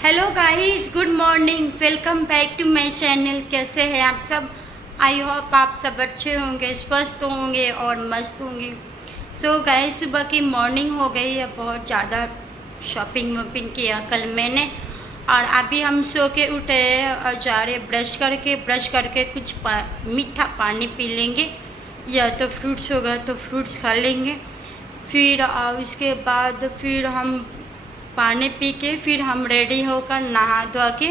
Hello guys, good morning. Welcome back to my channel. कैसे हैं आप सब? आई होप आप सब अच्छे होंगे, स्वस्थ होंगे और मस्त होंगे। सो गाइस, सुबह की मॉर्निंग हो गई है। बहुत ज़्यादा शॉपिंग वॉपिंग किया कल मैंने, और अभी हम सो के उठे हैं और जा रहे ब्रश करके कुछ मीठा पानी पी लेंगे, या तो फ्रूट्स होगा तो फ्रूट्स खा लेंगे। फिर उसके बाद फिर हम पानी पी के फिर हम रेडी होकर नहा धो के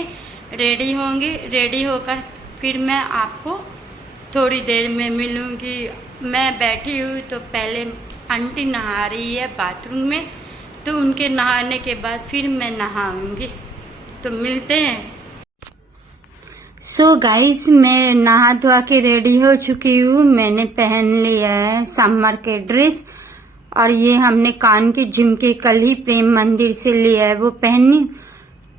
रेडी होंगे। रेडी होकर फिर मैं आपको थोड़ी देर में मिलूँगी। मैं बैठी हुई तो पहले आंटी नहा रही है बाथरूम में, तो उनके नहाने के बाद फिर मैं नहाऊंगी। तो मिलते हैं। सो गाइस, मैं नहा धोआ के रेडी हो चुकी हूँ। मैंने पहन लिया है समर के ड्रेस, और ये हमने कान के झुमके कल ही प्रेम मंदिर से लिया है, वो पहनी।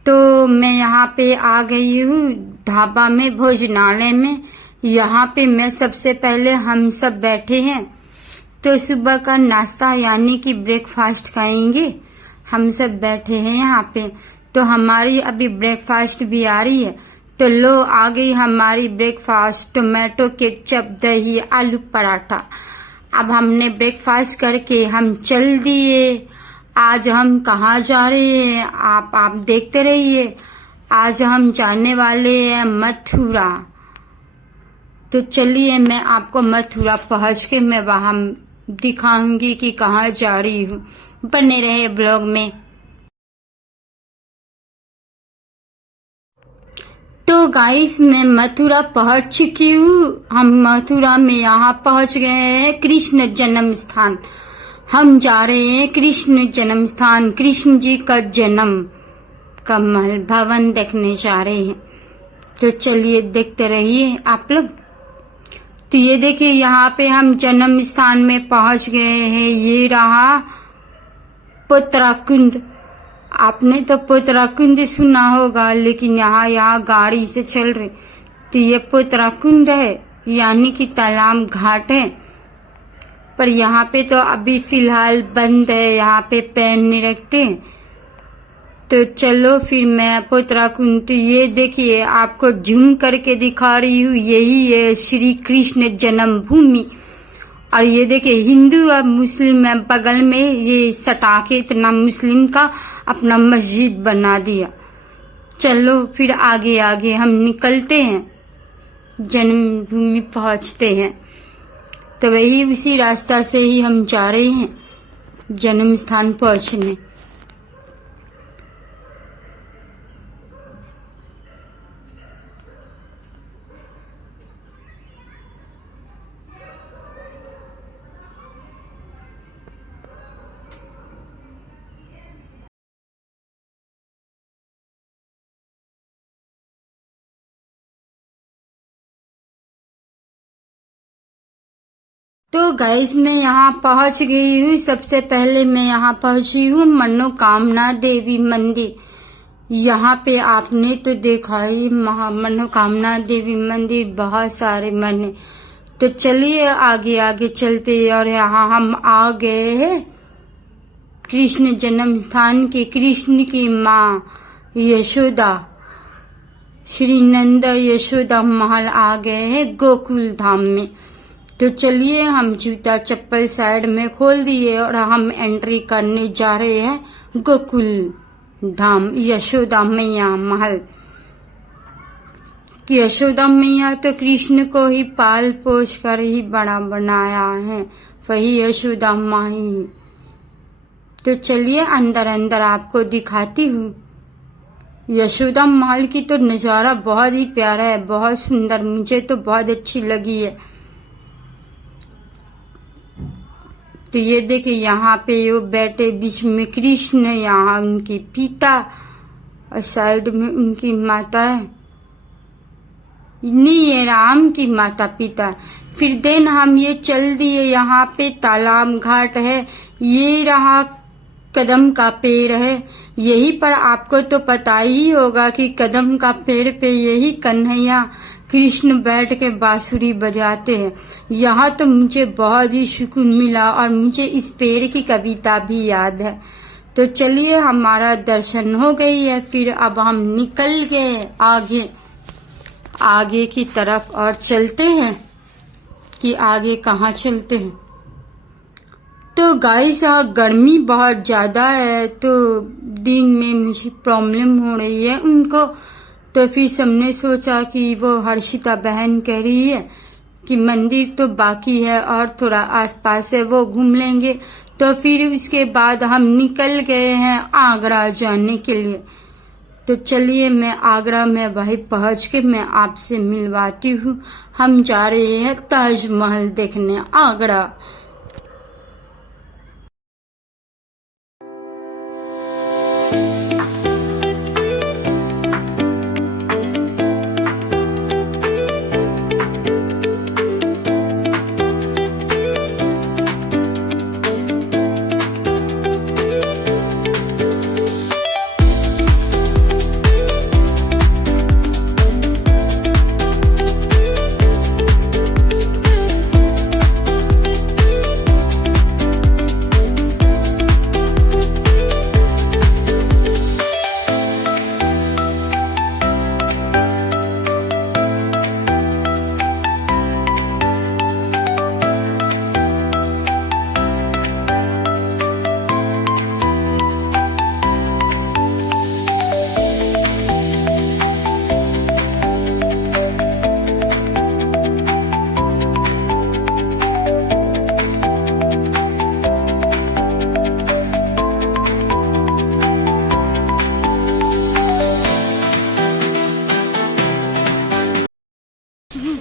तो मैं यहाँ पे आ गई हूँ ढाबा में, भोजनालय में। यहाँ पे मैं सबसे पहले हम सब बैठे हैं, तो सुबह का नाश्ता यानी कि ब्रेकफास्ट खाएंगे। हम सब बैठे हैं यहाँ पे, तो हमारी अभी ब्रेकफास्ट भी आ रही है। तो लो, आ गई हमारी ब्रेकफास्ट। टोमेटो केचप, दही, आलू पराठा। अब हमने ब्रेकफास्ट करके हम चल दिए। आज हम कहाँ जा रहे हैं आप देखते रहिए। आज हम जाने वाले हैं मथुरा। तो चलिए, मैं आपको मथुरा पहुँच के मैं वहाँ दिखाऊंगी कि कहाँ जा रही हूँ। बने रहे ब्लॉग में। तो गाइस, मैं मथुरा पहुंच चुकी हूँ। हम मथुरा में यहाँ पहुंच गए हैं कृष्ण जन्म स्थान। हम जा रहे हैं कृष्ण जन्म स्थान, कृष्ण जी का जन्म का महल भवन देखने जा रहे हैं। तो चलिए देखते रहिए आप लोग। तो ये देखिए, यहाँ पे हम जन्म स्थान में पहुंच गए हैं। ये रहा पुत्राकुंड। आपने तो पुत्राकुंड सुना होगा, लेकिन यहाँ गाड़ी से चल रहे। तो ये पुत्राकुंड है, यानी कि तालाब घाट है। पर यहाँ पे तो अभी फिलहाल बंद है, यहाँ पे पैर नहीं रखते। तो चलो फिर मैं पुत्राकुंड, तो ये देखिए आपको जूम करके दिखा रही हूँ। यही है श्री कृष्ण जन्मभूमि। और ये देखिए, हिंदू और मुस्लिम है बगल में, ये सटा के इतना मुस्लिम का अपना मस्जिद बना दिया। चलो फिर आगे आगे हम निकलते हैं, जन्मभूमि पहुंचते हैं। तो वही उसी रास्ता से ही हम जा रहे हैं जन्म स्थान पहुंचने। तो गाइस, मैं यहाँ पहुँच गई हूँ। सबसे पहले मैं यहाँ पहुँची हूँ मनोकामना देवी मंदिर। यहाँ पे आपने तो देखा ही मनोकामना देवी मंदिर, बहुत सारे मन है। तो चलिए आगे आगे चलते। और यहाँ हम आ गए हैं कृष्ण जन्म स्थान के। कृष्ण की माँ यशोदा, श्री नंद यशोदा महल आ गए हैं गोकुल धाम में। तो चलिए, हम जूता चप्पल साइड में खोल दिए और हम एंट्री करने जा रहे हैं गोकुल धाम, यशोदा मैया महल। यशोदा मैया तो कृष्ण को ही पाल पोष कर ही बड़ा बनाया है, वही यशोदा माँ ही। तो चलिए अंदर अंदर आपको दिखाती हूँ। यशोदा महल की तो नज़ारा बहुत ही प्यारा है, बहुत सुंदर, मुझे तो बहुत अच्छी लगी है। तो ये देखिए, यहाँ पे वो बैठे बीच में कृष्ण, यहाँ उनकी पिता और साइड में उनकी माता है। नहीं, ये राम की माता पिता। फिर देन हम ये चल दिए, यहाँ पे तालाब घाट है। ये रहा कदम का पेड़ है। यही पर आपको तो पता ही होगा कि कदम का पेड़ पे यही कन्हैया कृष्ण बैठ के बांसुरी बजाते हैं। यहाँ तो मुझे बहुत ही सुकून मिला, और मुझे इस पेड़ की कविता भी याद है। तो चलिए हमारा दर्शन हो गई है, फिर अब हम निकल गए आगे की तरफ और चलते हैं कि आगे कहाँ चलते हैं। तो गाइस गर्मी बहुत ज़्यादा है, तो दिन में मुझे प्रॉब्लम हो रही है उनको, तो फिर सबने सोचा कि वो हर्षिता बहन कह रही है कि मंदिर तो बाकी है और थोड़ा आसपास है वो घूम लेंगे, तो फिर उसके बाद हम निकल गए हैं आगरा जाने के लिए। तो चलिए मैं आगरा में वहीं पहुंच के मैं आपसे मिलवाती हूँ। हम जा रहे हैं ताजमहल देखने आगरा।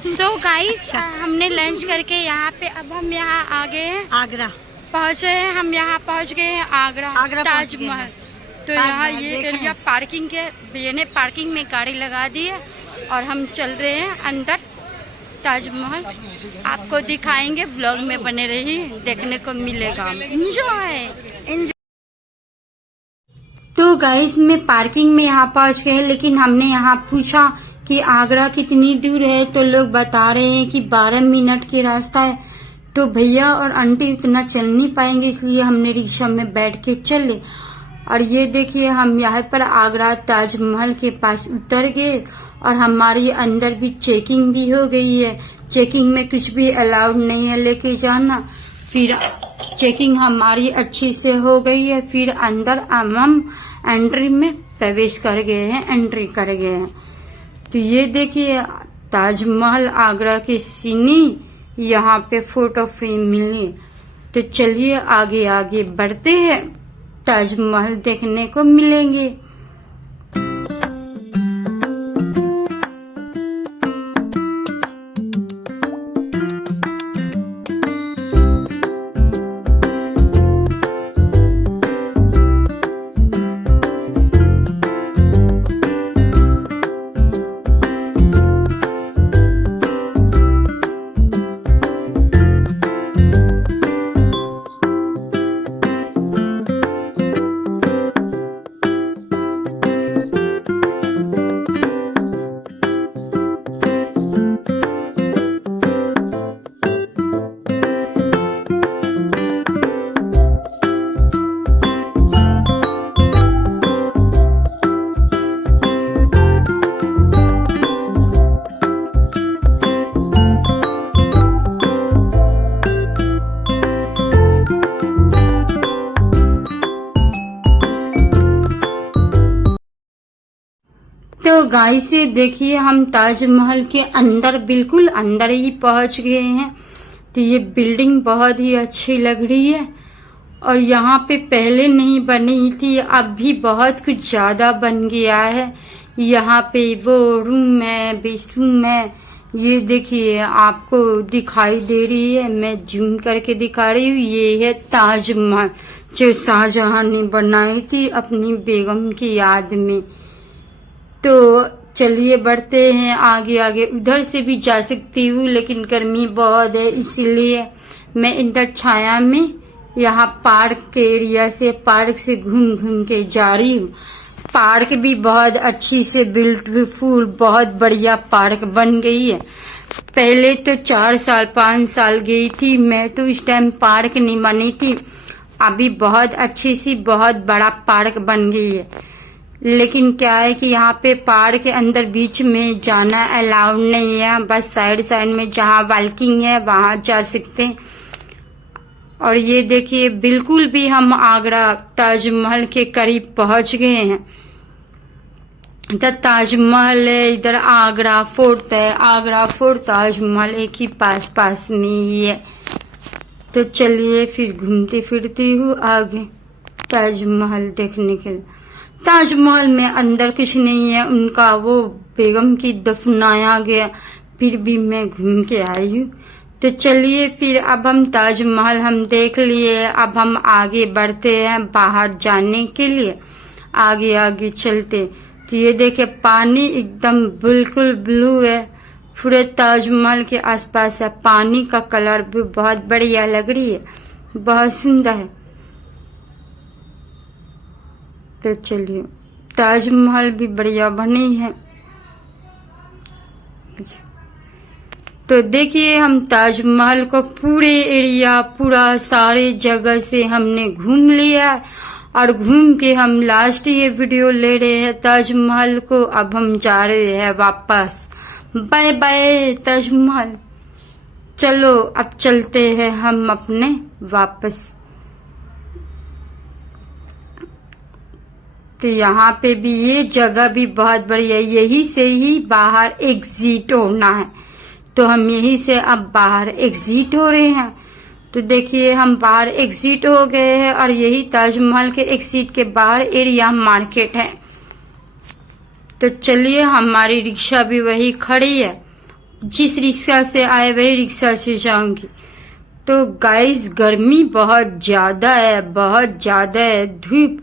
सो गाइस हमने लंच करके यहाँ पे अब हम यहाँ आ गए हैं आगरा पहुँचे हैं। हम यहाँ पहुँच गए हैं आगरा ताजमहल। तो यहाँ ये एरिया पार्किंग के, भैया ने पार्किंग में गाड़ी लगा दी है और हम चल रहे हैं अंदर ताजमहल। आपको दिखाएंगे, व्लॉग में बने रहिए, देखने को मिलेगा। एंजॉय। तो गाइस मैं पार्किंग में यहाँ पहुँच गए, लेकिन हमने यहाँ पूछा कि आगरा कितनी दूर है, तो लोग बता रहे हैं कि 12 मिनट की रास्ता है। तो भैया और आंटी इतना चल नहीं पाएंगे, इसलिए हमने रिक्शा में बैठ के चले। और ये देखिए हम यहाँ पर आगरा ताजमहल के पास उतर गए और हमारी अंदर भी चेकिंग भी हो गई है। चेकिंग में कुछ भी अलाउड नहीं है लेके जाना। फिर चेकिंग हमारी अच्छी से हो गई है, फिर अंदर हम एंट्री में प्रवेश कर गए हैं, एंट्री कर गए हैं। तो ये देखिए ताजमहल आगरा के सीनी, यहाँ पे फोटो फ्रेम मिली। तो चलिए आगे आगे बढ़ते हैं, ताजमहल देखने को मिलेंगे। तो गाइस से देखिए हम ताजमहल के अंदर, बिल्कुल अंदर ही पहुंच गए हैं। तो ये बिल्डिंग बहुत ही अच्छी लग रही है और यहाँ पे पहले नहीं बनी थी, अब भी बहुत कुछ ज्यादा बन गया है। यहाँ पे वो रूम है, बेडरूम है, ये देखिए आपको दिखाई दे रही है, मैं जूम करके दिखा रही हूँ। ये है ताजमहल जो शाहजहां ने बनाई थी अपनी बेगम की याद में। तो चलिए बढ़ते हैं आगे आगे, उधर से भी जा सकती हूँ लेकिन गर्मी बहुत है, इसीलिए मैं इधर छाया में यहाँ पार्क के एरिया से, पार्क से घूम घूम के जा रही हूँ। पार्क भी बहुत अच्छी से ब्यूटीफुल, बहुत बढ़िया पार्क बन गई है। पहले तो 4 साल 5 साल गई थी मैं, तो इस टाइम पार्क नहीं बनी थी। अभी बहुत अच्छी सी बहुत बड़ा पार्क बन गई है, लेकिन क्या है कि यहाँ पे पार्क के अंदर बीच में जाना अलाउड नहीं है, बस साइड साइड में जहाँ वॉकिंग है वहां जा सकते हैं। और ये देखिए बिल्कुल भी हम आगरा ताजमहल के करीब पहुंच गए हैं। इधर ताजमहल है, इधर आगरा फोर्ट है, आगरा फोर्ट ताजमहल एक ही पास पास में ही है। तो चलिए फिर घूमते फिरती हूँ आगे ताजमहल देखने के लिए। ताजमहल में अंदर कुछ नहीं है, उनका वो बेगम की दफनाया गया, फिर भी मैं घूम के आई हूँ। तो चलिए फिर अब हम ताजमहल हम देख लिए, अब हम आगे बढ़ते हैं बाहर जाने के लिए, आगे आगे चलते। तो ये देखे पानी एकदम बिल्कुल ब्लू है, पूरे ताजमहल के आसपास है, पानी का कलर भी बहुत बढ़िया लग रही है, बहुत सुंदर है। तो चलिए ताजमहल भी बढ़िया बनी है। तो देखिए हम ताजमहल को पूरे एरिया पूरा सारे जगह से हमने घूम लिया और घूम के हम लास्ट ये वीडियो ले रहे हैं ताजमहल को। अब हम जा रहे हैं वापस। Bye bye Taj Mahal. चलो अब चलते हैं हम अपने वापस। तो यहाँ पे भी ये जगह भी बहुत बढ़िया है, यही से ही बाहर एग्जिट होना है, तो हम यही से अब बाहर एग्जिट हो रहे हैं। तो देखिए हम बाहर एग्जिट हो गए हैं और यही ताजमहल के एग्जिट के बाहर एरिया मार्केट है। तो चलिए हमारी रिक्शा भी वही खड़ी है, जिस रिक्शा से आए वही रिक्शा से जाऊंगी। तो गाइस गर्मी बहुत ज्यादा है, बहुत ज्यादा है धूप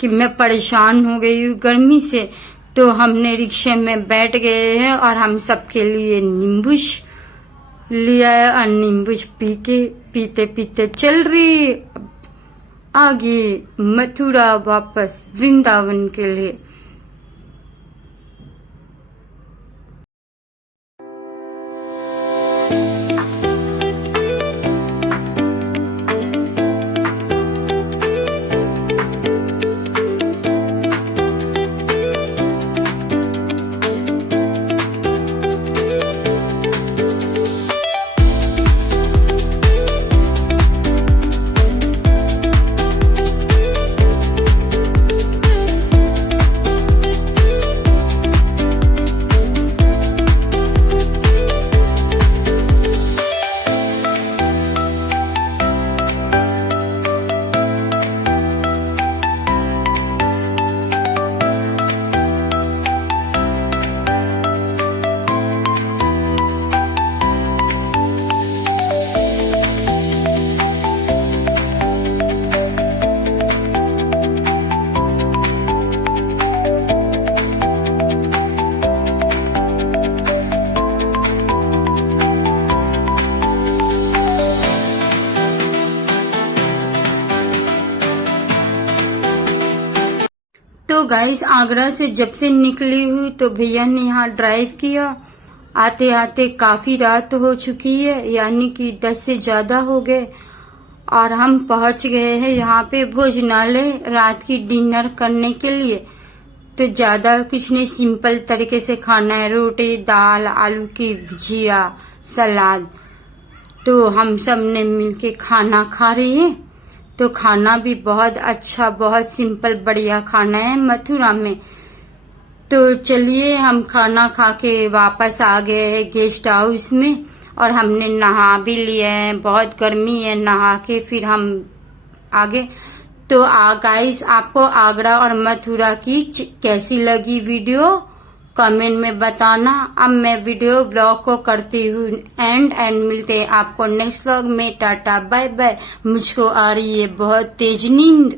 कि मैं परेशान हो गई हूँ गर्मी से। तो हमने रिक्शे में बैठ गए हैं और हम सबके लिए नींबूश लिया है और नींबूश पीते पीते चल रही आगे मथुरा वापस वृंदावन के लिए। तो गाइस आगरा से जब से निकली हुई तो भैया ने यहाँ ड्राइव किया, आते आते काफ़ी रात हो चुकी है, यानी कि 10 से ज़्यादा हो गए और हम पहुँच गए हैं यहाँ पे भोजनालय रात की डिनर करने के लिए। तो ज़्यादा कुछ नहीं, सिंपल तरीके से खाना है, रोटी दाल आलू की भुजिया सलाद। तो हम सब ने मिलके खाना खा रहे हैं। तो खाना भी बहुत अच्छा, बहुत सिंपल बढ़िया खाना है मथुरा में। तो चलिए हम खाना खा के वापस आ गए गेस्ट हाउस में और हमने नहा भी लिया है, बहुत गर्मी है, नहा के फिर हम आगे। तो गाइस आपको आगरा और मथुरा की कैसी लगी वीडियो कमेंट में बताना। अब मैं वीडियो व्लॉग को करती हूँ एंड मिलते हैं आपको नेक्स्ट व्लॉग में। Tata bye bye. मुझको आ रही है बहुत तेज नींद।